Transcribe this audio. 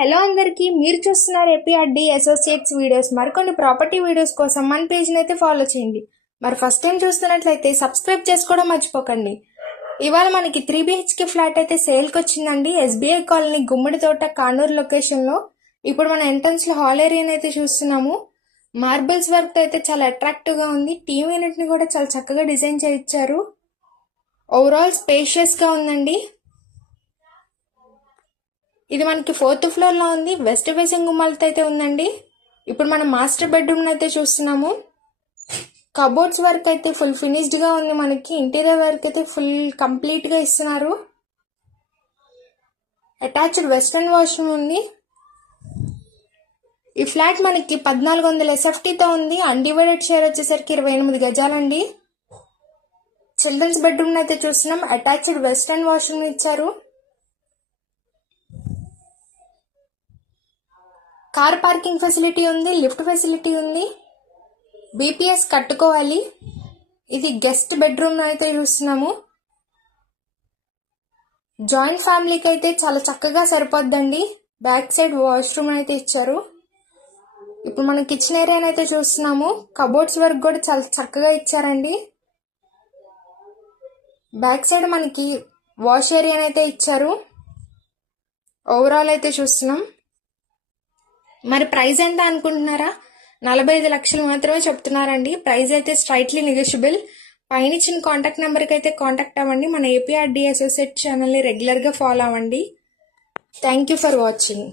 Hello అందరికీ, మీరు చూస్తున్నారు ఏపీఆర్డి అసోసియేట్స్ వీడియోస్. మరికొన్ని ప్రాపర్టీ వీడియోస్ కోసం మన పేజ్ని అయితే ఫాలో చేయండి. మరి ఫస్ట్ టైం చూస్తున్నట్లయితే సబ్స్క్రైబ్ చేసుకోవడం మర్చిపోకండి. ఇవాళ మనకి 3 BHK ఫ్లాట్ అయితే సేల్కి వచ్చిందండి. SBI కాలనీ గుమ్మడి తోట కానూరు లొకేషన్లో. ఇప్పుడు మన ఎంట్రన్స్లో హాల్ ఏరియాని అయితే చూస్తున్నాము. మార్బుల్స్ వర్క్ అయితే చాలా అట్రాక్టివ్గా ఉంది. టీవీ యూనిట్ని కూడా చాలా చక్కగా డిజైన్ చేయించారు. ఓవరాల్ స్పేషియస్గా ఉందండి. ఇది మనకి 4th ఫ్లోర్లో ఉంది. వెస్ట్ ఫేసింగ్ గుమ్మాలతో అయితే ఉందండి. ఇప్పుడు మనం మాస్టర్ బెడ్రూమ్ అయితే చూస్తున్నాము. కబోర్డ్స్ వర్క్ అయితే ఫుల్ ఫినిష్డ్గా ఉంది. మనకి ఇంటీరియర్ వర్క్ అయితే ఫుల్ కంప్లీట్గా ఇస్తున్నారు. అటాచ్డ్ వెస్టర్న్ వాష్రూమ్ ఉంది. ఈ ఫ్లాట్ మనకి 1400 SFTతో ఉంది. అన్డివైడెడ్ షేర్ వచ్చేసరికి 28 గజాలండి. చిల్డ్రన్స్ బెడ్రూమ్ అయితే చూస్తున్నాం. అటాచ్డ్ వెస్టర్న్ వాష్రూమ్ ఇచ్చారు. కార్ పార్కింగ్ ఫెసిలిటీ ఉంది. లిఫ్ట్ ఫెసిలిటీ ఉంది. BPS కట్టుకోవాలి. ఇది గెస్ట్ బెడ్రూమ్ అయితే చూస్తున్నాము. జాయింట్ ఫ్యామిలీకి అయితే చాలా చక్కగా సరిపోద్దండి. బ్యాక్ సైడ్ వాష్రూమ్ అయితే ఇచ్చారు. ఇప్పుడు మనం కిచెన్ ఏరియా అయితే చూస్తున్నాము. కబోర్డ్స్ వర్క్ కూడా చాలా చక్కగా ఇచ్చారండి. బ్యాక్ సైడ్ మనకి వాష్ ఏరియా అయితే ఇచ్చారు. ఓవరాల్ అయితే చూస్తున్నాం. మరి ప్రైస్ ఎంత అనుకుంటున్నారా? 45 లక్షలు మాత్రమే చెప్తున్నారండి. ప్రైస్ అయితే స్ట్రైట్లీ నెగోషియబుల్. పైన ఇచ్చిన కాంటాక్ట్ నెంబర్కి అయితే కాంటాక్ట్ అవ్వండి. మన ఏపీఆర్డి అసోసియేట్ ఛానల్ని రెగ్యులర్గా ఫాలో అవ్వండి. Thank you for watching.